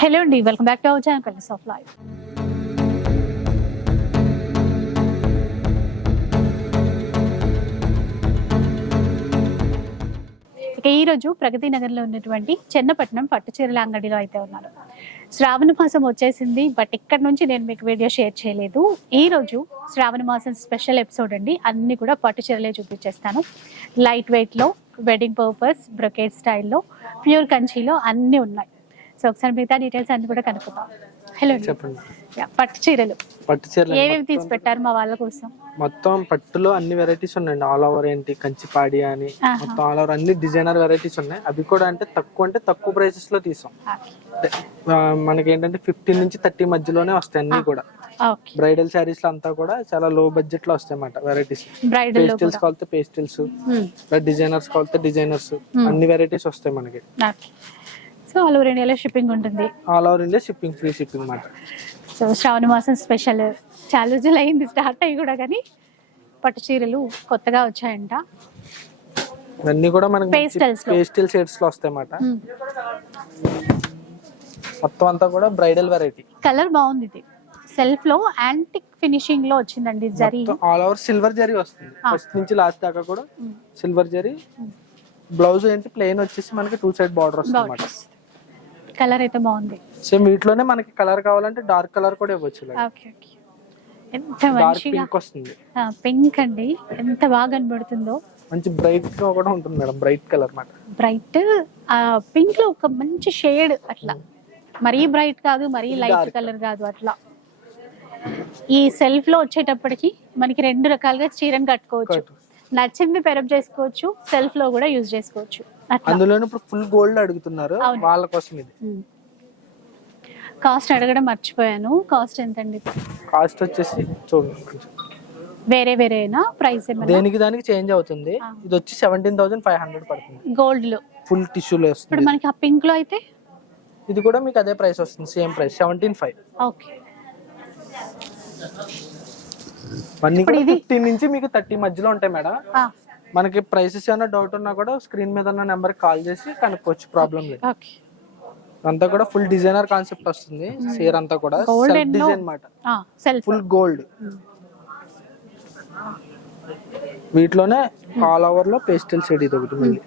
Hello అండి welcome back to our channel colors of life ఇక ఈ రోజు ప్రగతి నగర్లో ఉన్నటువంటి చెన్నపట్నం పట్టు చీరల అంగడిలో అయితే ఉన్నారు. శ్రావణ మాసం వచ్చేసింది బట్ ఇక్కడ నుంచి నేను మీకు వీడియో షేర్ చేయలేదు. ఈ రోజు శ్రావణ మాసం స్పెషల్ ఎపిసోడ్ అండి. అన్ని కూడా పట్టు చీరలే చూపించేస్తాను లైట్ వెయిట్లో వెడ్డింగ్ పర్పస్ బ్రొకేట్ స్టైల్లో ప్యూర్ కంచీలో అన్ని ఉన్నాయి. సో ఒకసారి మిగతా డీటెయిల్స్ అన్ని కూడా కనుక్కుందాం. హలో. చెప్పండి. పట్టు చీరలు. పట్టు చీరలు ఏవేవి తీసి పెట్టారు మా వాళ్ళ కోసం? మొత్తం పట్టులో అన్ని వెరైటీస్ ఉన్నాయండి. ఆల్ ఓవర్ ఏంటి? కంచిపాడి అని. మొత్తం ఆల్ ఓవర్ అన్ని డిజైనర్ వెరైటీస్ ఉన్నాయి. అవి కూడా అంటే తక్కువ అంటే తక్కువ ప్రైసెస్లో తీసాం. మనకి ఏంటంటే ఫిఫ్టీన్ నుంచి థర్టీ మధ్యలోనే వస్తాయి అన్ని కూడా. బ్రైడల్ శారీస్లో అంతా కూడా చాలా లో బడ్జెట్లో వస్తాయి అన్నమాట వెరైటీస్ పేస్టిల్స్ కావాలితే పేస్టిల్స్ డిజైనర్స్ కావాలితే డిజైనర్స్ అన్ని వెరైటీస్ వస్తాయి మనకి. ఆల్ ఓవర్ ఇండియాలో షిప్పింగ్ ఉంటుంది. All over India shipping free shipping అన్నమాట సో శ్రావణ మాసం స్పెషల్ చాలా రోజులు అయింది స్టార్ట్ అయ్యి కూడా కానీ పట్టు చీరలు కొత్తగా వచ్చాయంట. ఇవన్నీ కూడా మనకి లో. పేస్టిల్ షేడ్స్లో వస్తాయి అన్నమాట మొత్తం అంతా కూడా బ్రైడల్ వెరైటీ కలర్ బాగుంది ఇది. సెల్ఫ్లో యాంటిక్ ఫినిషింగ్లో వచ్చిందండి zari. All over silver zari వస్తుంది. ఫస్ట్ నుంచి లాస్ట్ దాకా కూడా. సిల్వర్ జరీ. బ్లౌజ్ ఏంటి? ప్లెయిన్ వచ్చేసి మనకి టూ సైడ్ బార్డర్ వస్తుంది కలర్ అయితే బాగుంది. సేమ్ వీటిలోనే మనకి కలర్ కావాలంటే డార్క్ కలర్ కూడా ఇవ్వచ్చు ఓకే ఓకే. ఎంత డార్క్ మంచిగా పింక్ వస్తుంది. పింక్ అండి. ఎంత బాగా కనబడుతుందో. మంచి బ్రైట్గా కూడా ఉంటుంది మేడం బ్రైట్ కలర్ అన్నమాట బ్రైట్ ఆ పింక్లో ఒక మంచి షేడ్ అట్లా. మరీ బ్రైట్ కాదు మరీ లైట్ Dark. కలర్. కాదు అట్లా. ఈ సెల్ఫ్లో వచ్చేటప్పటికి మనకి రెండు రకాలుగా చీరను కట్టుకోవచ్చు. కట్టు. నచ్చింది పెరప్ చేసుకోవచ్చు సెల్ఫ్లో కూడా యూజ్ చేసుకోవచ్చు. అందులోనే ఇప్పుడు ఫుల్ గోల్డ్ అడుగుతున్నారు. వాళ్ళ కోసం ఇది. కాస్ట్ అడగడం మర్చిపోయాను. కాస్ట్ ఎంతండి? కాస్ట్ వచ్చేసి చూడండి. వేరే వేరేనా? ప్రైస్ దేనికి దానికి చేంజ్ అవుతుంది. ఇది వచ్చి సెవెంటీన్ థౌసండ్ ఫైవ్ హండ్రెడ్ పడుతుంది. గోల్డ్లో. ఫుల్ టిష్యూలో ఇప్పుడు వస్తుంది. మనకి ఆ పింక్లో అయితే? ఇది కూడా మీకు అదే ప్రైస్ వస్తుంది. Same price seventeen five okay అన్ని ఇప్పుడు ఇది- ఫిఫ్టీన్ నుంచి మీకు థర్టీ మధ్యలో ఉంటాయి మేడం. మనకి ప్రైసెస్ ఏమైనా డౌట్ ఉన్నా కూడా స్క్రీన్ మీద ఉన్న నెంబర్ కాల్ చేసి కనుక్కోవచ్చు ప్రాబ్లం లేదు. ఓకే అంతా కూడా ఫుల్ డిజైనర్ కాన్సెప్ట్ వస్తుంది సీర్ అంతా కూడా సెల్ఫ్? డిజైన్ మాట సెల్ఫ్ ఫుల్ గోల్డ్ వీటిలోనే ఆల్ ఓవర్లో పేస్టల్ షేడ్ ఇది ఒకటి మళ్ళీ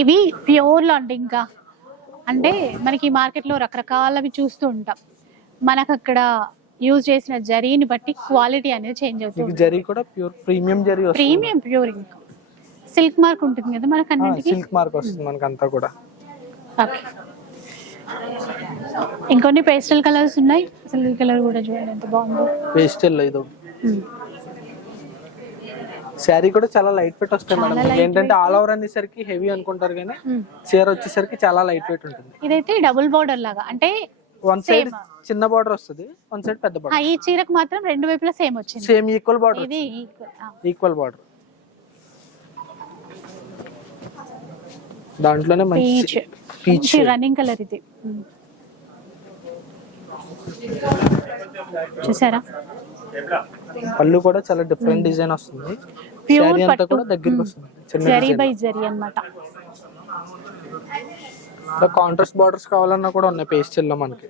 ఇవి ప్యూర్లో అండి ఇంకా. అంటే మనకి మార్కెట్లో రకరకాలవి చూస్తూ ఉంటాం. మనకు అక్కడ యూజ్ చేసిన జరీని బట్టి క్వాలిటీ అనేది చేంజ్ అవుతుంది జరీ కూడా ప్యూర్ ప్రీమియం జరీ వస్తుంది. ప్రీమియం ప్యూర్ ఇంకా. సిల్క్ మార్క్ ఉంటుంది కదా మనకు అన్నింటికి? సిల్క్ మార్క్ వస్తుంది మనకి అంతా కూడా. ఓకే. ఇంకొన్ని పేస్టల్ కలర్స్ ఉన్నాయి? అసలు ఈ కలర్ కూడా చూడండి ఎంత బాగుందో. పేస్టల్ ఇది శారీ కూడా చాలా లైట్ వెయిట్ వస్తాయి మేడం ఏంటంటే ఆల్ ఓవర్ అనేసరికి హెవీ అనుకుంటారు కానీ. చీర వచ్చేసరికి చాలా లైట్ వెయిట్ ఉంటుంది. ఇదైతే డబుల్ బార్డర్ లాగా. అంటే వన్ సైడ్. చిన్న బార్డర్ వస్తుంది వన్ సైడ్ పెద్ద బార్డర్ ఈ చీరకు మాత్రం రెండు వైపులా సేమ్ వచ్చింది. సేమ్ ఈక్వల్ బార్డర్ ఇది ఈక్వల్ బార్డర్ దాంట్లోనే మంచి పీచ్ రన్నింగ్ కలర్ ఇది. చూసారా? పళ్ళు కూడా చాలా డిఫరెంట్ డిజైన్ వస్తుంది. శారీ అంతా పట్టు. కూడా దగ్గరికి వస్తుంది. జరీ బై జరీ అన్నమాట. కాంట్రాస్ట్ బార్డర్స్ కావాలన్నా కూడా ఉన్నాయి. పేస్టల్లో మనకి.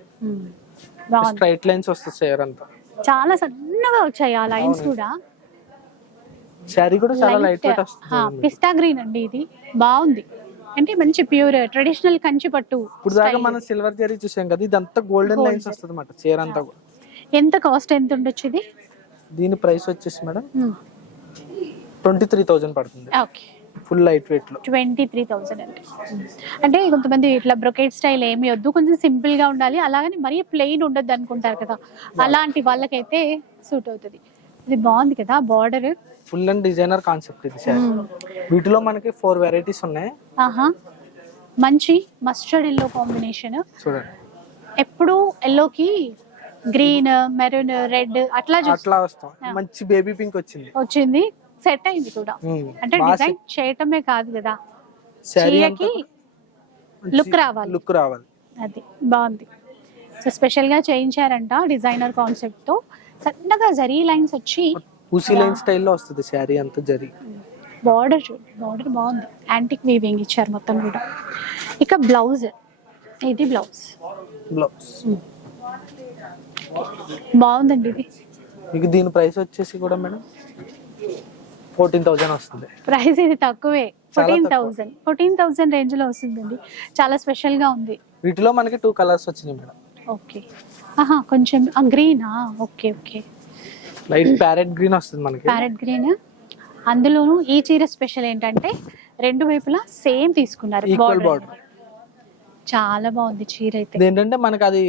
బాగుంది. స్ట్రైట్ లైన్స్ వస్తుంది చీర అంతా. చాలా సన్నగా వచ్చాయి ఆ లైన్స్ కూడా. శారీ కూడా చాలా లైట్ వెయిట్ వస్తుంది పిస్తా గ్రీన్ అండి ఇది. బాగుంది. అంటే మంచి ప్యూర్ ట్రెడిషనల్ కంచి పట్టు ఇప్పుడు దాకా మనం సిల్వర్ జరీ చూసాం కదా ఇదంతా గోల్డెన్ లైన్స్ వస్తుంది అనమాట చీర అంతా కూడా. ఎంత కాస్ట్ ఎంత ఉండొచ్చు ఇది? దీని ప్రైస్ వచ్చేసి మేడం ట్వంటీ త్రీ థౌజండ్ పడుతుంది. ఓకే. ఫుల్ లైట్ వెయిట్లో. ట్వంటీ త్రీ థౌసండ్ అంటే అంటే కొంతమంది ఇట్లా బ్రొకేట్ స్టైల్ ఏమి వద్దు కొంచెం సింపుల్గా ఉండాలి. అలాగని మరీ ప్లెయిన్ ఉండొద్దు అనుకుంటారు కదా. అలాంటి వాళ్ళకైతే సూట్ అవుతుంది. ఇది బాగుంది కదా border. Full and designer concept ఇది శారీ వీటిలో మనకి ఫోర్ వెరైటీస్ ఉన్నాయి. ఆహా. మంచి మస్టర్డ్ ఎల్లో కాంబినేషన్. చూడండి. ఎప్పుడు ఎల్లోకి గ్రీన్ మెరూన్ రెడ్ అట్లా అట్లా వస్తాం. మంచి బేబీ పింక్ వచ్చింది. వచ్చింది. సెట్ అయింది కూడా. అంటే డిజైన్ చేయటమే కాదు కదా. చీరకి look రావాలి. లుక్ రావాలి. అది బాగుంది. సో స్పెషల్గా చేయించారంట డిజైనర్ కాన్సెప్ట్తో. సన్నగా జరీ లైన్స్ వచ్చి ఊసీ లైన్ స్టైల్లో వస్తుంది శారీ అంతా జరీ. బార్డర్ చూడు బార్డర్ బాగుంది. యాంటిక్ వీవింగ్ ఇచ్చారు మొత్తం కూడా. ఇక బ్లౌజ్ ఇది బ్లౌజ్ బ్లౌజ్ బాగుందండి ఇది. మీకు దీని ప్రైస్ వచ్చేసి కూడా మేడం? ఫోర్టీన్ థౌజండ్ వస్తుంది. ప్రైస్ ఇది తక్కువే. ఫోర్టీన్. థౌసండ్ ఫోర్టీన్ థౌసండ్ రేంజ్లో వస్తుందండి. చాలా స్పెషల్గా ఉంది. వీటిలో మనకి టూ కలర్స్ వచ్చినాయి మేడం. ఓకే. ఆహా కొంచెం గ్రీనా? Okay okay. Light parrot green వస్తుంది మనకి. Parrot green? అందులోనూ ఈ చీర స్పెషల్ ఏంటంటే రెండు వైపులా సేమ్ తీసుకున్నారు. ఈక్వల్. బార్డర్ చాలా బాగుంది చీర అయితే. ఏంటంటే మనకి అది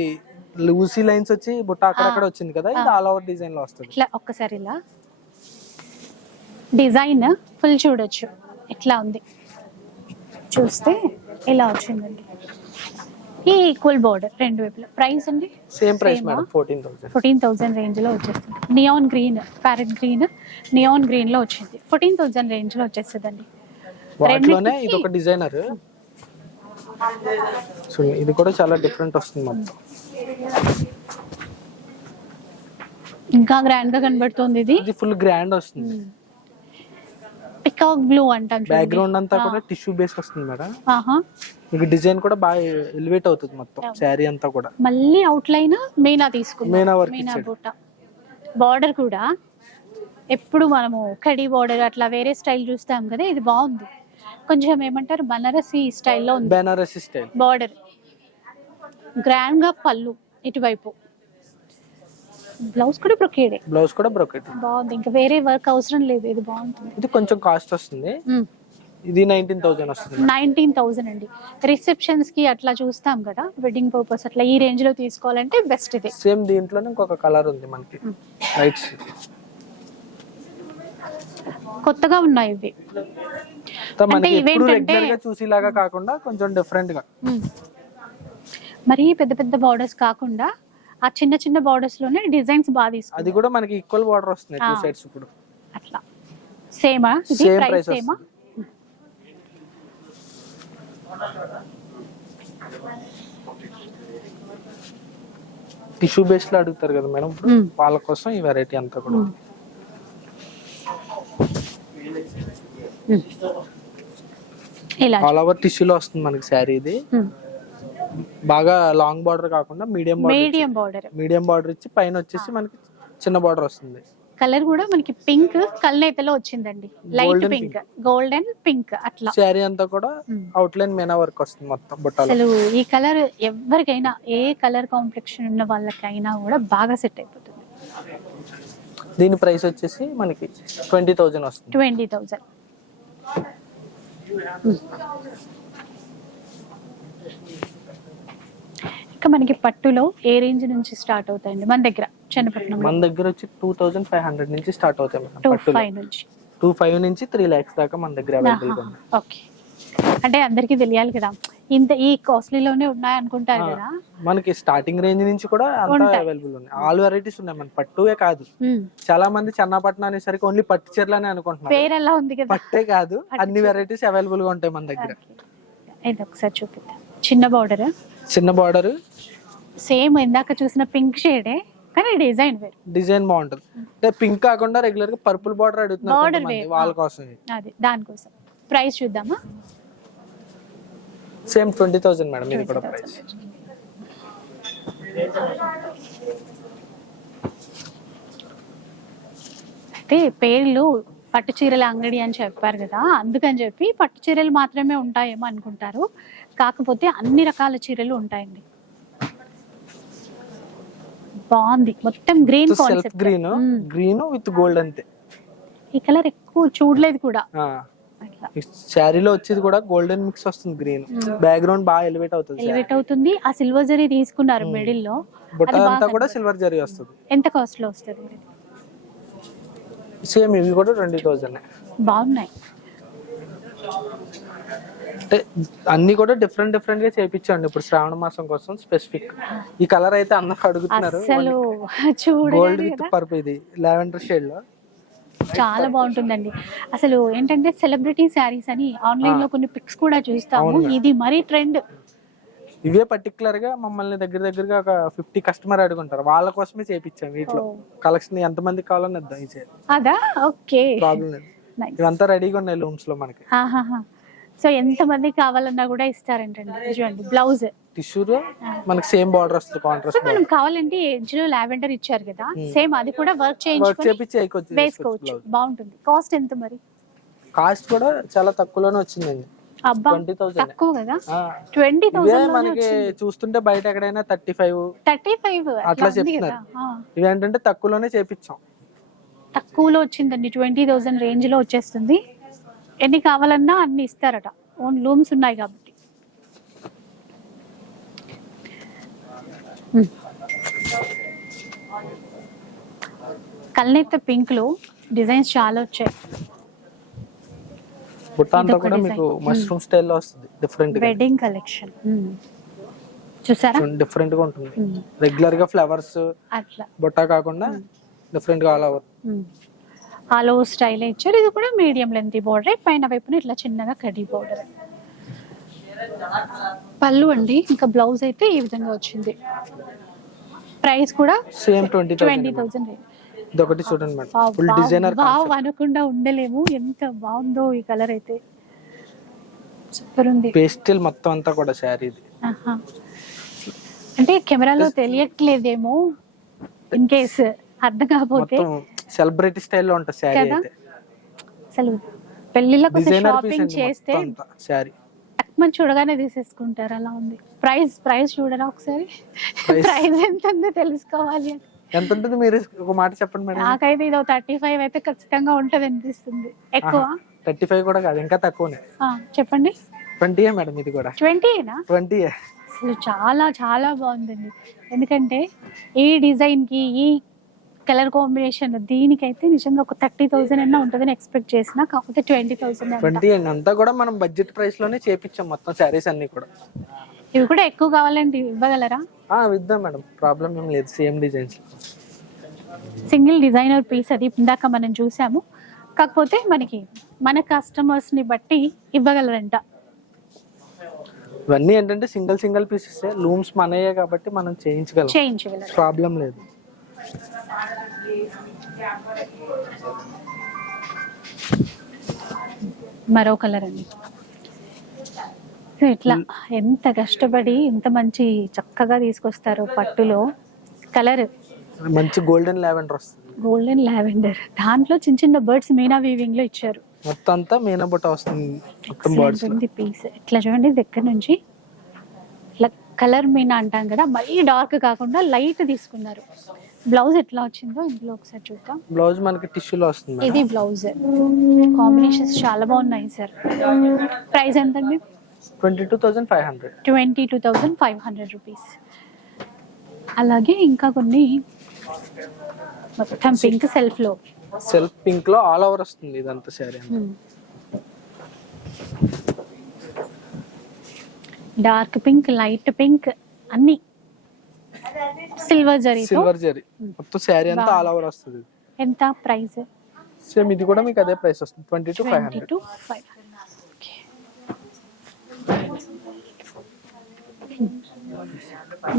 లూసీ లైన్స్ వచ్చి బుట్ట అక్కడక్కడ వచ్చింది కదా ఇది ఆల్ ఓవర్ డిజైన్లో వస్తుంది. ఇట్లా ఒక్కసారి ఇలా. డిజైన్ ఫుల్ చూడొచ్చు. ఇట్లా ఉంది? చూస్తే ఇలా వచ్చిందండి? ఈ ఈక్వల్ బోర్డర్ రెండు వైపులా. ప్రైస్ అండి? Same price? Madam fourteen thousand fourteen thousand రేంజ్లో వచ్చేస్తుంది. Neon green parrot green neon గ్రీన్లో వచ్చింది. ఫోర్టీన్ థౌసండ్ రేంజ్లో వచ్చేస్తుందండి. వాటిలోనే రెండిటికి- ఇది ఒక డిజైనర్. సో ఇది కూడా చాలా డిఫరెంట్ వస్తుంది మొత్తం ఇంకా గ్రాండ్గా కనబడుతుంది ఇది. ఇది ఫుల్ గ్రాండ్ వస్తుంది. పికాక్ బ్లూ అంటాం. బ్యాక్గ్రౌండ్ అంతా కూడా టిష్యూ బేస్ వస్తుంది మేడం. ఆహా. మీకు డిజైన్ కూడా బాగా ఎలివేట్ అవుతుంది మొత్తం శారీ అంతా కూడా. మళ్ళీ అవుట్ లైన్ మీనా తీసుకున్నాం మీనా work మీనా. బూట. బార్డర్ కూడా ఎప్పుడు మనము కడి బార్డర్ అట్లా వేరే స్టైల్ చూస్తాం కదా ఇది బాగుంది. కొంచెం ఏమంటారు బనారసి స్టైల్లో ఉంది. బెనారసి స్టైల్ బార్డర్ గ్రాండ్గా పళ్ళు ఇటువైపు. బ్లౌజ్ కూడా బ్రొకేడే బ్లౌజ్ కూడా బ్రోకెట్ బాగుంది. ఇంకా వేరే వర్క్ అవసరం లేదు. ఇది బాగుంటుంది. ఇది కొంచెం కాస్ట్ వస్తుంది. ఇది నైన్టీన్ థౌసండ్ వస్తుంది నైన్టీన్ థౌసండ్ అండి. రిసెప్షన్స్కి అట్లా చూస్తాం కదా. వెడ్డింగ్ పర్పస్ అట్లా ఈ రేంజ్లో తీసుకోవాలంటే బెస్ట్ ఇది. సేమ్ దీంట్లోనే ఇంకొక కలర్ ఉంది మనకి. రైట్ కొత్తగా ఉన్నాయి ఇవి. ఎప్పుడు ఇవేంటంటే- రెగ్యులర్గా చూసేలాగా కాకుండా కొంచెం డిఫరెంట్గా. మరీ పెద్ద పెద్ద బార్డర్స్ కాకుండా ఆ చిన్న చిన్న బార్డర్స్లోనే డిజైన్స్ బాగా తీసుకుంటాం అది కూడా మనకి ఈక్వల్ బార్డర్ వస్తుంది టూ. సైడ్స్ ఇప్పుడు. అట్లా. సేమా ఇది ప్రైస్ సేమా టిష్యూ బేస్లో అడుగుతారు కదా మేడం ఇప్పుడు. వాళ్ళ కోసం ఈ వెరైటీ అంతా కూడా. ఆల్ ఓవర్ టిష్యూలో వస్తుంది మనకి శారీ ఇది. బాగా లాంగ్ బార్డర్ కాకుండా medium medium border. Medium border ఇచ్చి పైన వచ్చేసి మనకి చిన్న బార్డర్ వస్తుంది. కలర్ కూడా మనకి పింక్ కల్నేతలో వచ్చిందండి. లైట్ పింక్ గోల్డెన్ పింక్ అట్లా. శారీ అంతా కూడా. అవుట్ లైన్ మీనా వర్క్ వస్తుంది మొత్తం బుట్టాలో. అసలు ఈ కలర్ ఎవరికైనా ఏ కలర్ కాంప్లెక్షన్ ఉన్న వాళ్ళకైనా కూడా బాగా సెట్ అయిపోతుంది. దీని ప్రైస్ వచ్చేసి మనకి ట్వంటీ థౌజండ్ వస్తుంది. Twenty thousand. ఇంకా మనకి పట్టులో ఏ రేంజ్ నుంచి స్టార్ట్ అవుతాయండి? మన దగ్గర చెన్నపట్నం మన దగ్గర వచ్చి టూ థౌజండ్ ఫైవ్ హండ్రెడ్ నుంచి స్టార్ట్ అవుతాయి మేడం టూ పట్టులో. ఫైవ్ నుంచి. టూ ఫైవ్ నుంచి త్రీ ల్యాక్స్ దాకా మన దగ్గర అవైలబుల్ ఉంది ఓకే అంటే అందరికీ తెలియాలి కదా ఇంత ఈ కాస్ట్లీలోనే ఉన్నాయి అనుకుంటారు కదా. మనకి స్టార్టింగ్ రేంజ్ నుంచి కూడా అంతా ఉంటాయి. అవైలబుల్ ఉన్నాయి. ఆల్ వెరైటీస్ ఉన్నాయి మన పట్టువే కాదు. చాలా మంది చెన్నపట్నం అనేసరికి ఓన్లీ పట్టు చీరలనే అనుకుంటున్నారు. పేరు ఎలా ఉంది కదా? పట్టే కాదు అన్ని వెరైటీస్ అవైలబుల్గా ఉంటాయి మన దగ్గర. ఇది ఒకసారి చూపిద్దాం. చిన్న బార్డర్ చిన్న బార్డర్ సేమ్ ఇందాక చూసిన పింక్ షేడే కానీ డిజైన్ వేరు. డిజైన్ బాగుంటుంది. అంటే పింక్ కాకుండా రెగ్యులర్గా పర్పుల్ బార్డర్ అడుగుతున్నారు కొంతమంది, వే- వాళ్ళ కోసం. అది దానికోసం ప్రైస్ చూద్దామా? సేమ్ ట్వంటీ థౌసండ్ మేడం ఇది కూడా ప్రైస్ అయితే పేర్లు పట్టు చీరల అంగడి అని చెప్పారు కదా అందుకని చెప్పి పట్టు చీరలు మాత్రమే ఉంటాయేమో అనుకుంటారు. కాకపోతే అన్ని రకాల చీరలు ఉంటాయండి. బాగుంది. మొత్తం green concept green green with gold అంతే. ఈ కలర్ ఎక్కువ చూడలేదు కూడా. శారీలో వచ్చేది కూడా గోల్డెన్ మిక్స్ వస్తుంది గ్రీన్ బ్యాక్గ్రౌండ్ బాగా ఎలివేట్ అవుతుంది ఎలివేట్ అవుతుంది. ఆ సిల్వర్ జరీ తీసుకున్నారు మిడిల్లో. బుట్ట అంతా కూడా సిల్వర్ జరీ వస్తుంది. ఎంత కాస్ట్లో వస్తుంది? సేమ్ ఇవి కూడా ట్వంటీ థౌసండ్ బాగున్నాయి. అంటే అన్ని కూడా డిఫరెంట్ డిఫరెంట్గా చేయించండి ఇప్పుడు శ్రావణ మాసం కోసం స్పెసిఫిక్. ఈ కలర్ అయితే అందరూ అడుగుతున్నారు. అసలు గోల్డ్ విత్ పర్పు ఇది లావెండర్ షేడ్లో చాలా బాగుంటుందండి. అసలు ఏంటంటే సెలబ్రిటీ శారీస్ అని ఆన్లైన్లో కొన్ని పిక్స్ కూడా చూస్తాము. ఇది మరీ ట్రెండ్. ఇవే పర్టికులర్గా మమ్మల్ని దగ్గర దగ్గరగా ఒక ఫిఫ్టీ కస్టమర్ అడుగుంటారు. వాళ్ళ కోసమే చేయించాం వీటిలో. కలెక్షన్ ఎంత మందికి కావాలని అదా? ఓకే. ప్రాబ్లం లేదు. నైస్ ఇవంతా రెడీగా ఉన్నాయి లూమ్స్లో మనకి. సో ఎంత మంది కావాలన్నా కూడా ఇస్తారంటండి. చూడండి బ్లౌజ్ టిష్యూలో మనకి సేమ్ బార్డర్ వస్తుంది కాంట్రాస్ట్ మనం కావాలంటే ఎడ్జ్లో లావెండర్ ఇచ్చారు కదా. సేమ్ అది కూడా వర్క్ చేపించి వేయకొచ్చు వేసుకోవచ్చు. బాగుంటుంది. కాస్ట్ ఎంత మరి? కాస్ట్ కూడా చాలా తక్కువలోనే వచ్చిందండి. ట్వంటీ థౌసండ్ తక్కువ కదా? ట్వంటీ ఇవే థౌసండ్ మనకి చూస్తుంటే బయట ఎక్కడైనా థర్టీ ఫైవ్ థర్టీ ఫైవ్ అట్లా చెప్తున్నారు. ఇవేంటంటే తక్కువలోనే చేపించాం తక్కువలో వచ్చిందండి. ట్వంటీ థౌసండ్ రేంజ్లో వచ్చేస్తుంది. ఎన్ని కావాలన్నా అన్ని ఇస్తారట. ఓన్ లూమ్స్ ఉన్నాయి కాబట్టి. మ్మ్. కల్నెత్త పింక్లో డిజైన్స్ చాలా వచ్చాయి. బుట్ట అంతా ఇదొక కూడా. మీకు మష్రూమ్ స్టైల్లో వస్తుంది డిఫరెంట్ వెడ్డింగ్ కలెక్షన్ చూసారా? డిఫరెంట్గా ఉంటుంది. రెగ్యులర్గా ఫ్లవర్స్ అట్లా. బుట్ట కాకుండా డిఫరెంట్గా all over all over style ఇచ్చారు. ఇది కూడా మీడియం లెంత్ బోర్డర్ పైన వైపున ఇట్లా చిన్నగా కడి బోర్డర్ పళ్ళు అండి ఇంకా బ్లౌజ్ అయితే ఈ విధంగా వచ్చింది. ప్రైస్ కూడా same twenty twenty thousand thousand ఇది ఒకటి చూడండి మేడం. ఫుల్ డిజైనర్ వావ్ అనకుండా ఉండలేము. ఎంత బాగుందో ఈ కలర్ అయితే. సూపర్ ఉంది. పేస్టిల్ మొత్తం అంతా కూడా శారీ ఇది. అంటే కెమెరాలో తెలియట్లేదేమో ఇన్ కేస్ అర్థం కాకపోతే. మొత్తం సెలబ్రిటీ స్టైల్లో ఉంటుంది శారీ? అయితే. అసలు కోసం షాపింగ్ చేస్తే శారీ. మనం చూడగానే తీసేసుకుంటారు అలా ఉంది. ప్రైస్ ప్రైస్ చూడరా ఒకసారి. ప్రైస్ ఎంత ఉందో తెలుసుకోవాలి. అని. ఎంత ఉంటుంది మీరు? ఒక మాట చెప్పండి మేడం. నాకైతే ఇది థర్టీ ఫైవ్ అయితే ఖచ్చితంగా ఉంటది అనిపిస్తుంది. ఎక్కువ? థర్టీ ఫైవ్ కూడా కాదు ఇంకా తక్కువనే. చెప్పండి. ట్వంటీ మేడం ఇది కూడా. ట్వంటీనా ట్వంటీ అసలు చాలా చాలా బాగుందండి. ఎందుకంటే ఈ డిజైన్కి ఈ కలర్ కాంబినేషన్ దీనికైతే నిజంగా ఒక థర్టీ థౌసండ్ అన్నా ఉంటుందని ఎక్స్పెక్ట్ చేసిన కాకపోతే ట్వంటీ థౌసండ్ ట్వంటీ అండి. అంతా కూడా మనం బడ్జెట్ ప్రైస్లోనే చేపించాం మొత్తం శారీస్ అన్ని కూడా. ఇవి కూడా ఎక్కువ కావాలంటే ఇవ్వగలరా? ఆ విద్దాం మేడం. ప్రాబ్లం ఏం లేదు same designs. Single designer piece అది ఇందాక మనం చూసాము. కాకపోతే మనకి మన కస్టమర్స్ని బట్టి ఇవ్వగలరంట. ఇవన్నీ ఏంటంటే సింగిల్ సింగిల్ పీసెస్ లూమ్స్ మనయ్యే కాబట్టి మనం చేయించగలం. చేయించగలరు ప్రాబ్లం లేదు. మరో కలర్ అండి. ఇట్లా ఎంత కష్టపడి ఎంత మంచి చక్కగా తీసుకొస్తారు పట్టులో. కలర్. మంచి గోల్డెన్ లావెండర్ వస్తుంది. Golden lavender. దాంట్లో చిన్న చిన్న బర్డ్స్ మీనా వీవింగ్లో ఇచ్చారు. మొత్తం అంతా మీనా బుట్ట వస్తుంది మొత్తం బర్డ్స్ పీస్ ఇట్లా చూడండి దగ్గర నుంచి? ఇట్లా కలర్ మీనా అంటాం కదా మరీ డార్క్ కాకుండా లైట్ తీసుకున్నారు. బ్లౌజ్ ఎట్లా వచ్చిందో ఇందులో ఒకసారి చూద్దాం. బ్లౌజ్ మనకి టిష్యూలో వస్తుంది. ఇది బ్లౌజ్ కాంబినేషన్స్ చాలా బాగున్నాయి సార్ ప్రైస్ ఎంతండి? Twenty two thousand five hundred. Twenty two thousand five hundred rupees. అలాగే ఇంకా కొన్ని మొత్తం పింక్ సెల్ఫ్లో సెల్ఫ్ పింక్లో ఆల్ ఓవర్ వస్తుంది ఇదంతా sari dark pink light pink అన్ని. సిల్వర్ జరీతో. సిల్వర్ జరీ. మొత్తం శారీ అంతా ఆల్ ఓవర్ వస్తుంది. ఎంత ప్రైస్? సేమ్ ఇది కూడా మీకు అదే ప్రైస్ వస్తుంది. Twenty two five hundred.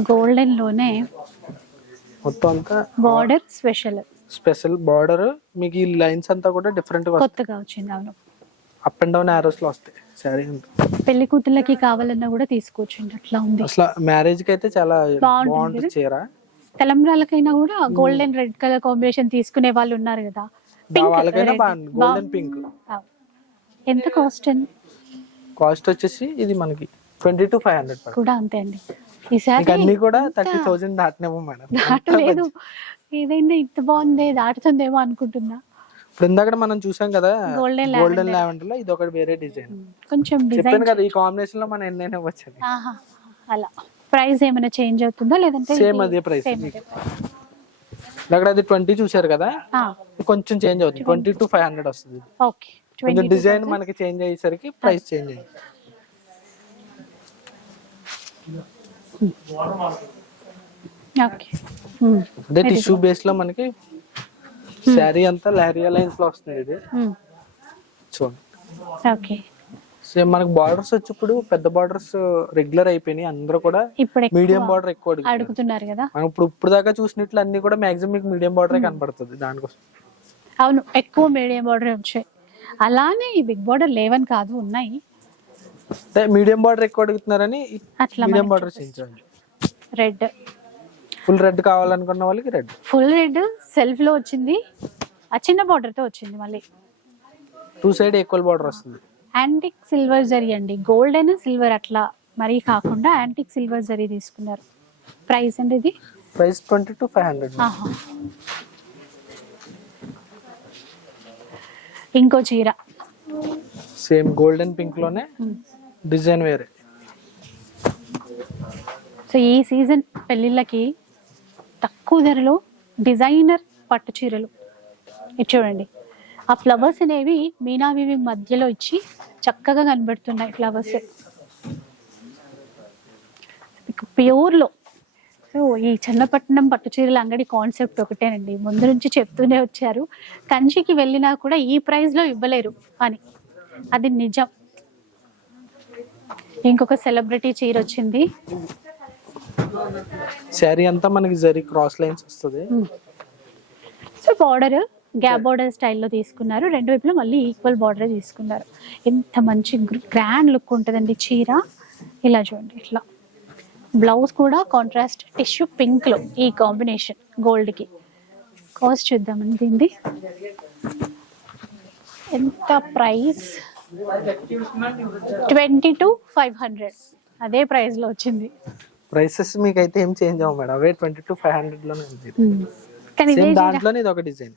గోల్డెన్లోనే మొత్తం అంతా బార్డర్ స్పెషల్ స్పెషల్ బార్డర్ మీకు ఈ లైన్స్ అంతా కూడా డిఫరెంట్ కొత్తగా వచ్చింది అవును. అప్ అండ్ డౌన్ ఆరోస్లో వస్తాయి శారీ పెళ్ళి కూతుళ్ళకి కావాలన్నా కూడా తీసుకోవచ్చు అట్లా ఉంది. అసలు మ్యారేజ్కి అయితే చాలా బాగుంటుంది చీర. తలంబ్రాలకైనా కూడా గోల్డెన్ రెడ్ కలర్ కాంబినేషన్ తీసుకునే వాళ్ళు ఉన్నారు కదా. Pink golden pink. ఎంత కాస్ట్ అండి? కాస్ట్ వచ్చేసి ఇది మనకి ట్వంటీ టు ఫైవ్ హండ్రెడ్ కూడా అంతే అండి. ఈసారి అన్ని కూడా థర్టీ థౌసండ్ దాటినేమో మేడం. దాటలేదు. ఏదైనా ఇంత బాగుంది దాటుతుందేమో అనుకుంటున్నా. ఇప్పుడు ఇందాక మనం చూసాం కదా గోల్డెన్ లావెండర్లో ఇది ఒకటి వేరే డిజైన్. కొంచెం డిజైన్ కదా ఈ కాంబినేషన్లో మనం ఎన్నైనా ఆహా అలా. ప్రైస్ ఏమైనా చేంజ్ అవుతుందా? లేదంటే సేమ్ అదే ప్రైస్. అక్కడ అది ట్వంటీ చూసారు కదా కొంచెం చేంజ్ అవుతుంది. ట్వంటీ టు ఫైవ్ హండ్రెడ్ వస్తుంది. ఓకే. కొంచెం డిజైన్ మనకి చేంజ్ అయ్యేసరికి ప్రైస్ చేంజ్ అయ్యింది. ఉమ్, అదే టిష్యూ బేస్లో మనకి శారీ అంతా లహరియా లైన్స్లో వస్తుంది ఇది. ఉమ్, చూడండి. ఓకే. సేమ్ మనకి బార్డర్స్ వచ్చి ఇప్పుడు పెద్ద బార్డర్స్ రెగ్యులర్ అయిపోయినాయి. అందరూ కూడా మీడియం బార్డర్ ఎక్కువ. అడుగుతున్నారు. కదా. మనం ఇప్పుడు ఇప్పుడు దాకా చూసినట్లు అన్ని కూడా మాక్సిమం మీకు మీడియం బార్డర్ కనబడుతుంది దానికోసం. అవును ఎక్కువ మీడియం బార్డర్ వచ్చాయి. అలానే ఈ బిగ్ బార్డర్ లేవని కాదు ఉన్నాయి. మీడియం బార్డర్ ఎక్కువ అడుగుతున్నారని అట్లా మీడియం బార్డర్ చేయించండి. రెడ్ ఫుల్ రెడ్ కావాలనుకున్న వాళ్ళకి రెడ్. ఫుల్ రెడ్ సెల్ఫ్లో వచ్చింది. ఆ చిన్న border తో వచ్చింది మళ్ళీ. టూ సైడ్ ఈక్వల్ బార్డర్ వస్తుంది. యాంటిక్ సిల్వర్ జరీ అండి. గోల్డ్ అండ్ సిల్వర్ అట్లా మరీ కాకుండా యాంటిక్ సిల్వర్ జరీ తీసుకున్నారు. ప్రైస్ అండి ఇది? Price twenty two five hundred ఆహా. ఇంకో చీర. సేమ్ గోల్డెన్ పింక్లోనే డిజైన్ వేరే. సో ఈ సీజన్ పెళ్ళిళ్ళకి తక్కువ ధరలో డిజైనర్ పట్టు చీరలు. ఇది చూడండి. ఆ ఫ్లవర్స్ అనేవి మీనావివి మధ్యలో ఇచ్చి చక్కగా కనబడుతున్నాయి ఫ్లవర్స్ ప్యూర్లో సో ఈ చన్నపట్నం పట్టు చీరల అంగడి కాన్సెప్ట్ ఒకటేనండి. ముందు నుంచి చెప్తూనే వచ్చారు. కంచికి వెళ్ళినా కూడా ఈ ప్రైస్లో ఇవ్వలేరు అని. అది నిజం. ఇంకొక సెలబ్రిటీ చీర వచ్చింది. శారీ అంతా మనకి జరీ క్రాస్ లైన్స్ వస్తుంది. సో బార్డర్ గ్యాప్ బార్డర్ స్టైల్లో తీసుకున్నారు. రెండు వైపులా మళ్ళీ ఈక్వల్ బార్డర్ తీసుకున్నారు. ఎంత మంచి గ్రాండ్ లుక్ ఉంటుందండి చీర. ఇలా చూడండి ఇట్లా. బ్లౌజ్ కూడా కాంట్రాస్ట్ టిష్యూ పింక్లో ఈ కాంబినేషన్ గోల్డ్కి. కాస్ట్ చూద్దామండి దీనిది ఎంత price? Twenty two five hundred. అదే ప్రైస్లో వచ్చింది. ప్రైసెస్ మీకు అయితే ఏం చేంజ్ అవ్వ మేడం. అవే ట్వంటీ టు ఫైవ్ హండ్రెడ్లోనే ఉంది దాంట్లోనే ఇది ఒక డిజైన్.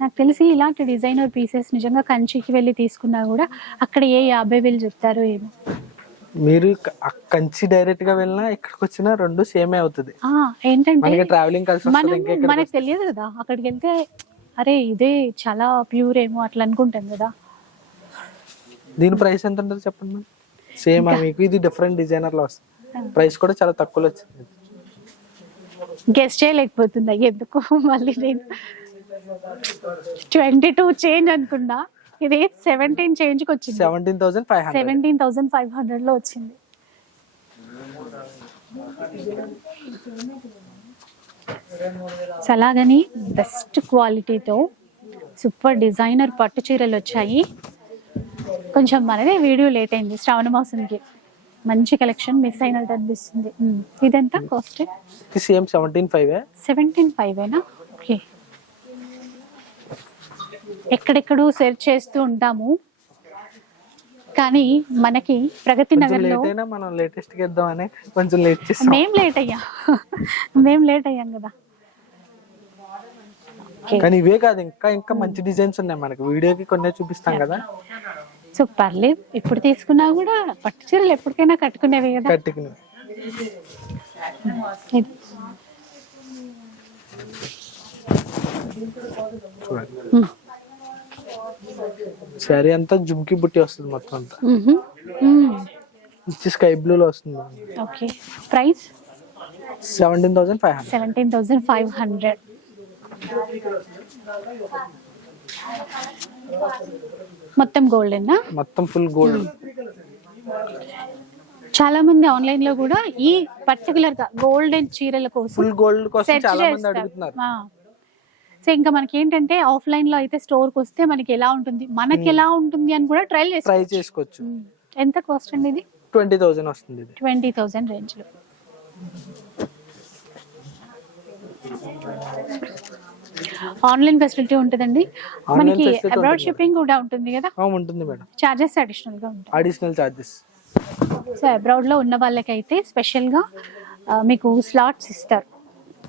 నాకు తెలిసి ఇలాంటి డిజైనర్ పీసెస్ నిజంగా కంచికి వెళ్ళి తీసుకున్నా కూడా అక్కడ ఏ యాభై వేలు చెప్తారో ఏమో. మీరు ఆ కంచి డైరెక్ట్గా వెళ్ళినా ఇక్కడికి వచ్చినా రెండు సేమే అవుతుంది. ఆ, ఏంటంటే మనకి ట్రావెలింగ్ కలిసి మనం వస్తుంది ఇంకా ఇక్కడ మనకు తెలియదు కదా అక్కడికి వెళ్తే అరే ఇదే చాలా ప్యూర్ ఏమో అట్లా అనుకుంటాం కదా. దీని ప్రైస్ ఎంత ఉంటుంది చెప్పండి సేమ్ మీకు ఇది డిఫరెంట్ డిజైనర్లో వస్తుంది. ప్రైస్ కూడా చాలా తక్కువలో వచ్చింది. గెస్ట్ చేయలేకపోతుందా ఎందుకు? మళ్ళీ నేను ట్వంటీ టూ చేంజ్ అనుకున్నా. ఇది సెవెంటీన్ చేంజ్కి వచ్చింది. Seventeen thousand five seventeen thousand five హండ్రెడ్లో వచ్చింది. అలాగని బెస్ట్ క్వాలిటీతో సూపర్ డిజైనర్ పట్టు చీరలు వచ్చాయి. కొంచెం మనదే వీడియో లేట్ అయింది శ్రావణ మాసంకి. మంచి కలెక్షన్ మిస్ అయినట్టు అనిపిస్తుంది. ఇదెంత cost same seventeen five seventeen five ఏనా? ఓకే ఎక్కడెక్కడో సెర్చ్ చేస్తూ ఉంటాము. కానీ మనకి ప్రగతి నగర్లో మనం లేటెస్ట్ ఇద్దామని కొంచెం లేట్ చేస్తాం మేం లేట్ అయ్యాం. మేం లేట్ అయ్యాం కదా. కానీ ఇవే కాదు ఇంకా ఇంకా మంచి డిజైన్స్ ఉన్నాయి మనకి. వీడియోకి కొన్ని చూపిస్తాం కదా. సో పర్లేదు. ఎప్పుడు తీసుకున్నా కూడా పట్టు చీరలు ఎప్పటికైనా కట్టుకునేవి కదా. కట్టుకుని ఇది. చూడండి. ఉమ్. శారీ అంతా జుమ్కి బుట్టి వస్తుంది మొత్తం అంతా. ఇచ్చి స్కై బ్లూ లో వస్తుంది. Okay. Price? Seventeen thousand five hundred. Seventeen thousand five hundred. మొత్తం గోల్డెనా? మొత్తం ఫుల్ గోల్డ్. చాలా మంది ఆన్లైన్లో కూడా ఈ పర్టికులర్గా గోల్డెన్ చీరల కోసం ఫుల్ గోల్డ్ కోసం చాలా మంది అడుగుతున్నారు. సో ఇంకా మనకి ఏంటంటే ఆఫ్లైన్లో అయితే స్టోర్కి వస్తే మనకి ఎలా ఉంటుంది? మనకి ఎలా ఉంటుంది అని కూడా ట్రై చేస్తాం చేసుకోవచ్చు ఎంత కాస్ట్ అండి ఇది? ట్వంటీ థౌసండ్ వస్తుంది ట్వంటీ థౌసండ్ రేంజ్లో ఆన్లైన్ ఫెసిలిటీ ఉంటుందండి. మనకి అబ్రాడ్. షిప్పింగ్ కూడా ఉంటుంది కదా? ఉంటుంది మేడం. చార్జెస్ అడిషనల్గా ఉంటాయి. Additional charges. సో అబ్రాడ్లో ఉన్న వాళ్ళకైతే స్పెషల్గా మీకు స్లాట్స్ ఇస్తారు.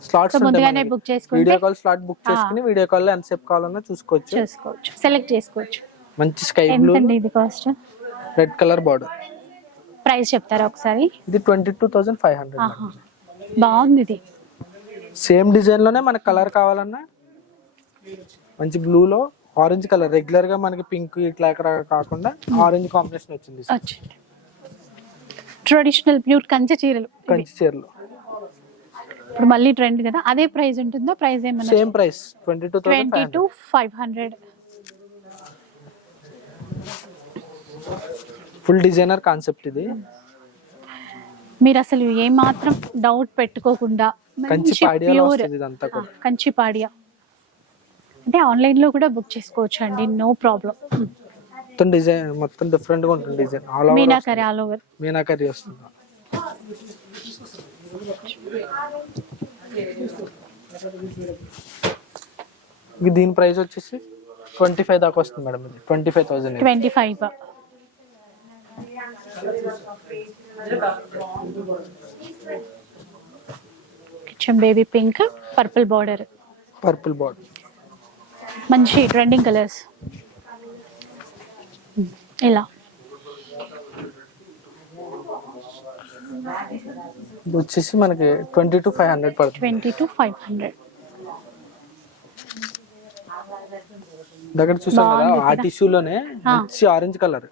స్లాట్స్ ముందుగానే book చేసుకుంటే- వీడియో కాల్ స్లాట్ బుక్ చేసుకుని వీడియో కాల్లో ఎంతసేపు కావాలన్నా చూసుకోవచ్చు. చేసుకోవచ్చు. సెలెక్ట్ చేసుకోవచ్చు. మంచి స్కై బ్లూ ఎంతండి ఇది cost red colour border. Price చెప్తారా ఒకసారి? ఇది twenty two thousand five hundred ఆహా బాగుంది ఇది. సేమ్ డిజైన్లోనే మనకి కలర్ కావాలన్నా మంచి బ్లూ లో ఆరెంజ్ కలర్ రెగ్యులర్గా మనకి పింక్ ఇట్లా ఇక్కడ కాకుండా ఆరెంజ్ కాంబినేషన్ వచ్చింది. వచ్చింది. ట్రెడిషనల్ ప్యూర్ కంచె చీరలు. ఇవి. కంచి చీరలు. ఇప్పుడు మళ్ళీ ట్రెండ్ కదా అదే ప్రైస్ ఉంటుందో ప్రైస్ ఏమన్నా same price twenty two twenty two five hundred full designer concept ఇది మీరు అసలు ఏ మాత్రం డౌట్ పెట్టుకోకుండా కంచి మంచి పాడియాలో ప్యూర్ వస్తుంది ఇదంతా కూడా. కంచి పాడియా అంటే ఆన్లైన్లో కూడా బుక్ చేసుకోవచ్చు అండి నో ప్రాబ్లం మొత్తం డిజైన్ మొత్తం డిఫరెంట్గా ఉంటుంది design all over meenakari all over meenakari వస్తుంది. దీని ప్రైస్ వచ్చేసి ట్వంటీ ఫైవ్ దాకా వస్తుంది మేడం ఇది. Twenty five thousand twenty five. Kitchen baby pink purple border. Purple border. మంచి ట్రెండింగ్ కలర్స్. ఇలా. ఇది వచ్చేసి మనకి ట్వంటీ టు ఫైవ్ హండ్రెడ్ పడుతుంది. Twenty two five hundred. దగ్గర చూసాం కదా ఆ. టిష్యూలోనే. మంచి ఆరెంజ్ కలర్.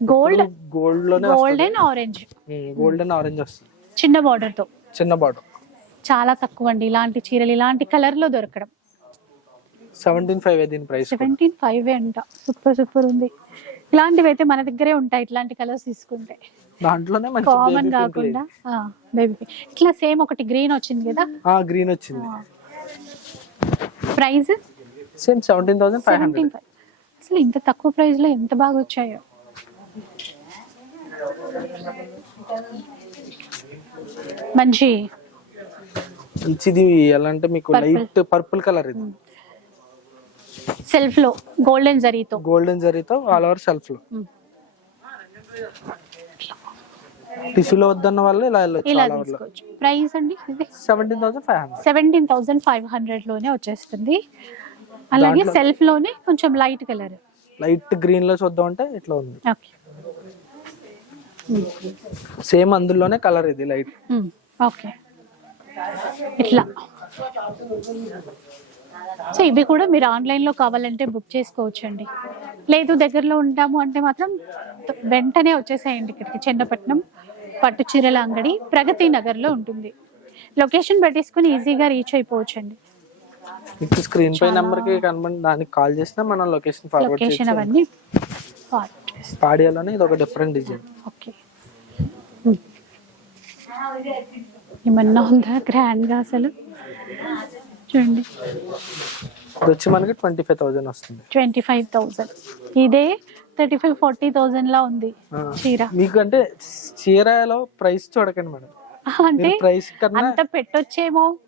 గోల్డ్ గోల్డ్లోనే గోల్డెన్ ఆరెంజ్ గోల్డెన్ ఆరెంజ్ వస్తుంది. చిన్న border తో. చిన్న బార్డర్ చాలా తక్కువ అండి. ఇలాంటి చీరలు ఇలాంటి కలర్లో దొరకడం సెవెంటీన్ ఫైవ్ దీని ప్రైస్ సెవెంటీన్ ఫైవ్ అంట. సూపర్ సూపర్ ఉంది. ఇలాంటివి అయితే మన దగ్గరే ఉంటాయి ఇట్లాంటి కలర్స్ తీసుకుంటే. దాంట్లోనే మంచి కామన్ కాకుండా బేబీ ఇట్లా సేమ్ ఒకటి గ్రీన్ వచ్చింది కదా? గ్రీన్ వచ్చింది. Price same seventeen thousand five hundred అసలు ఇంత తక్కువ ప్రైస్లో ఎంత బాగా వచ్చాయో? మంచి. మంచిది ఎలా అంటే మీకు. లైట్ పర్పుల్ కలర్ ఇది. సెల్ఫ్లో గోల్డెన్ జరీతో గోల్డెన్ జరీతో ఆల్ ఓవర్ షెల్ఫ్లో టిష్యూలో వద్దన్న వాళ్ళు ఇలా ఇలా తీసుకోవచ్చు. ప్రైస్ అండి? Seventeen thousand five hundred. Seventeen thousand five హండ్రెడ్లోనే వచ్చేస్తుంది. అలాగే సెల్ఫ్లోనే కొంచెం లైట్ కలర్. లైట్ గ్రీన్లో చూద్దాం అంటే ఇట్లా ఉంది. సేమ్ అందులోనే కలర్ ఇది లైట్. ఓకే. ఇట్లా. సో ఇవి కూడా మీరు ఆన్లైన్లో కావాలంటే బుక్ చేసుకోవచ్చండి. లేదు దగ్గరలో ఉంటాము అంటే మాత్రం వెంటనే వచ్చేసేయండి ఇక్కడికి. చెన్నపట్నం పట్టు చీరల అంగడి ప్రగతి నగర్లో ఉంటుంది. లొకేషన్ పెట్టేసుకుని ఈజీగా రీచ్ అయిపోవచ్చండి. మీకు స్క్రీన్ పై నెంబర్కి కనబడి దానికి కాల్ చేసినా మనం లొకేషన్ ఫార్వర్డ్ లొకేషన్ అవన్నీ చేస్తాం. పాడియాలోనే ఇది ఒక డిఫరెంట్ డిజైన్. ఓకే. ఏమన్నా ఉందా గ్రాండ్గా అసలు? చూడండి. ఇది వచ్చి మనకి ట్వంటీ ఫైవ్ థౌసండ్ వస్తుంది. ట్వంటీ ఫైవ్ థౌజండ్ ఇదే థర్టీ ఫైవ్ ఫార్టీ థౌజండ్ లా ఉంది. చీర. మీకు అంటే చీరలో ప్రైస్ చూడకండి మేడం. అంటే ప్రైస్ కన్నా అంత పెట్టొచ్చేమో?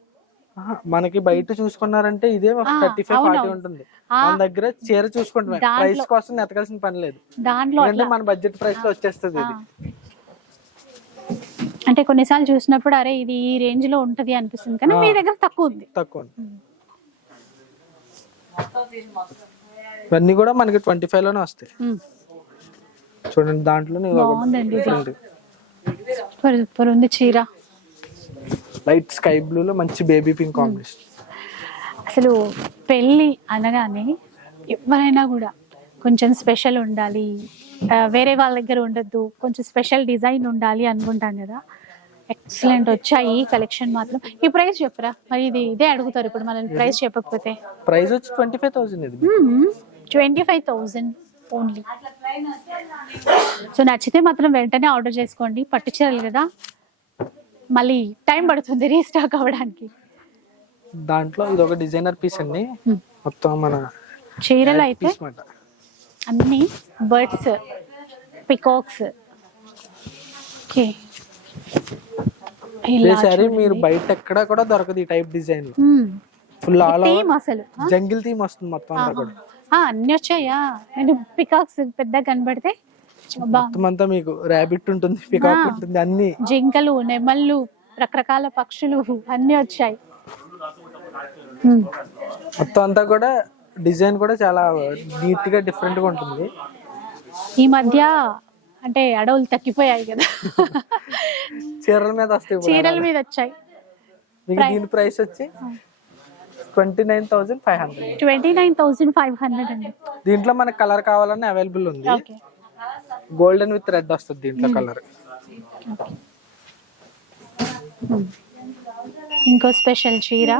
మనకి బయట చూసుకున్నారంటే ఇదే థర్టీ ఫైవ్ ఫార్టీ. ఉంటుంది. మన దగ్గర చీర చూసుకుంటామే దాంట్లో- ప్రైస్ కోసం ఎతకాల్సిన పని లేదు. దాంట్లో అట్లా. మన బడ్జెట్ ప్రైస్లో వచ్చేస్తుంది ఇది. అంటే కొన్నిసార్లు చూసినప్పుడు అరే ఇది ఈ రేంజ్లో ఉంటది అనిపిస్తుంది. కానీ మీ దగ్గర తక్కువ ఉంది. తక్కువ ఇవన్నీ కూడా మనకి ట్వంటీ ఫైవ్లోనే వస్తాయి. చూడండి దాంట్లో బాగుందండి ఇది. సూపర్ సూపర్ ఉంది చీర. లైట్ స్కై బ్లూ లో మంచి బేబీ పింక్ కాంబినేషన్ అసలు పెళ్ళి అనగానే ఎవరైనా కూడా కొంచెం స్పెషల్ ఉండాలి. ఆ, వేరే వాళ్ళ దగ్గర ఉండొద్దు. కొంచెం స్పెషల్ డిజైన్ ఉండాలి అనుకుంటాం కదా. ఎక్సలెంట్ వచ్చాయి కలెక్షన్ మాత్రం. ఈ ప్రైస్ చెప్పరా? మరి ఇది ఇదే అడుగుతారు ఇప్పుడు మనల్ని. ప్రైస్ చెప్పకపోతే. ప్రైస్ వచ్చి ట్వంటీ ఫైవ్ థౌసండ్ ఇది twenty five thousand only so నచ్చితే మాత్రం వెంటనే ఆర్డర్ చేసుకోండి. పట్టు చీరలు కదా. మళ్ళీ టైం పడుతుంది రీస్టాక్ అవ్వడానికి. దాంట్లో ఇది ఒక డిజైనర్ పీస్ అండి. Hmm. మొత్తం మన చీరలు అయితే అన్ని బర్డ్స్ పికాక్స్ ఓకే సారీ మీరు బయట ఎక్కడ కూడా దొరకదు ఈ టైప్ డిజైన్ ఫుల్ ఆల్ అసలు? జంగిల్ థీమ్ వస్తుంది మొత్తం అంతా కూడా. అన్ని వచ్చాయా? నేను పికాక్స్ పెద్దగా కనబడితే మొత్తం అంతా మీకు ర్యాబిట్ ఉంటుంది పికాక్ ఆ. ఉంటుంది అన్ని. జింకలు నెమళ్ళు రకరకాల పక్షులు అన్ని వచ్చాయి. మొత్తం అంతా కూడా డిజైన్ కూడా చాలా నీట్గా డిఫరెంట్గా ఉంటుంది. ఈ మధ్య అంటే అడవులు తగ్గిపోయాయి కదా. చీరల మీద వస్తాయి చీరల. మీద వచ్చాయి. దీని ప్రైస్ వచ్చి twenty nine thousand five hundred twenty nine thousand five hundred అండి. దీంట్లో మనకు కలర్ కావాలన్నా అవైలబుల్ ఉంది. ఓకే. గోల్డెన్ విత్ రెడ్ వస్తుంది దీంట్లో కలర్. ఇంకో స్పెషల్ చీర.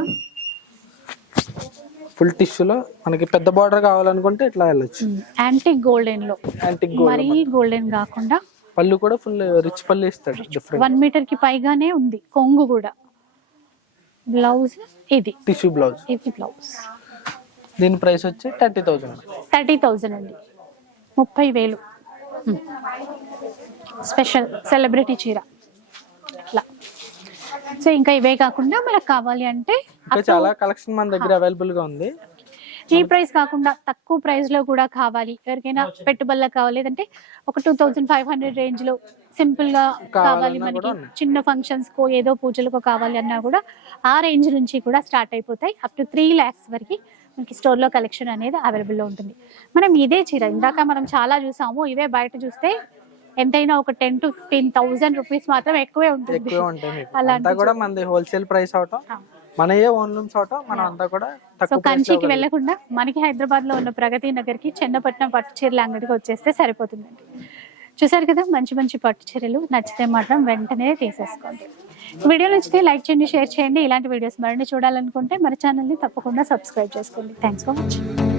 ఫుల్ టిష్యూలో మనకి పెద్ద బార్డర్ కావాలనుకుంటే ఇట్లా వెళ్ళొచ్చు. యాంటిక్ గోల్డెన్లో యాంటిక్ గోల్డ్ మరీ గోల్డెన్ కాకుండా పళ్ళు కూడా ఫుల్ రిచ్ పళ్ళు ఇస్తాడు. డిఫరెంట్ వన్ మీటర్కి పైగానే ఉంది. కొంగు కూడా. బ్లౌజ్ ఇది. Tissue blouse. ఇది బ్లౌజ్. దీని ప్రైస్ వచ్చి థర్టీ థౌసండ్. థర్టీ థౌజండ్ అండి. ముప్పై వేలు. స్పెషల్ సెలబ్రిటీ చీర. అట్లా. సో ఇంకా ఇవే కాకుండా మనకు కావాలి అంటే చాలా కలెక్షన్ మన దగ్గర అవైలబుల్గా ఉంది. ఈ ప్రైస్ కాకుండా తక్కువ ప్రైస్లో కూడా కావాలి. ఎవరికైనా పెట్టుబడులకు కావాలి. లేదంటే ఒక టూ థౌజండ్ ఫైవ్ హండ్రెడ్ రేంజ్లో సింపుల్గా కావాలి మనకి. చిన్న ఫంక్షన్స్ కో ఏదో పూజలకు కావాలి అన్నా కూడా ఆ రేంజ్ నుంచి కూడా స్టార్ట్ అయిపోతాయి. అప్ టు త్రీ ల్యాక్స్ వరకు మనకి స్టోర్లో కలెక్షన్ అనేది అవైలబుల్లో ఉంటుంది. మనం ఇదే చీర ఇందాక మనం చాలా చూసాము. ఇవే బయట చూస్తే ఎంతైనా ఒక ten to fifteen thousand rupees మాత్రం ఎక్కువే ఉంటుంది. అలాంటి అంతా కూడా మనది హోల్సేల్ ప్రైస్ అవటం. మన ఏ ఓన్ లూమ్స్ అవటం మనం అంతా కూడా సో కంచికి. వెళ్ళకుండా మనకి హైదరాబాద్లో ఉన్న ప్రగతి నగర్కి చెన్నపట్నం పట్టు చీరల అంగడికి వచ్చేస్తే సరిపోతుందండి. చూసారు కదా మంచి మంచి పట్టు చీరలు నచ్చితే మాత్రం వెంటనే తీసేసుకోండి. వీడియో నచ్చితే లైక్ చేయండి షేర్ చేయండి. ఇలాంటి వీడియోస్ మరిన్ని చూడాలనుకుంటే మన ఛానల్ని తప్పకుండా సబ్స్క్రైబ్ చేసుకోండి. Thanks for watching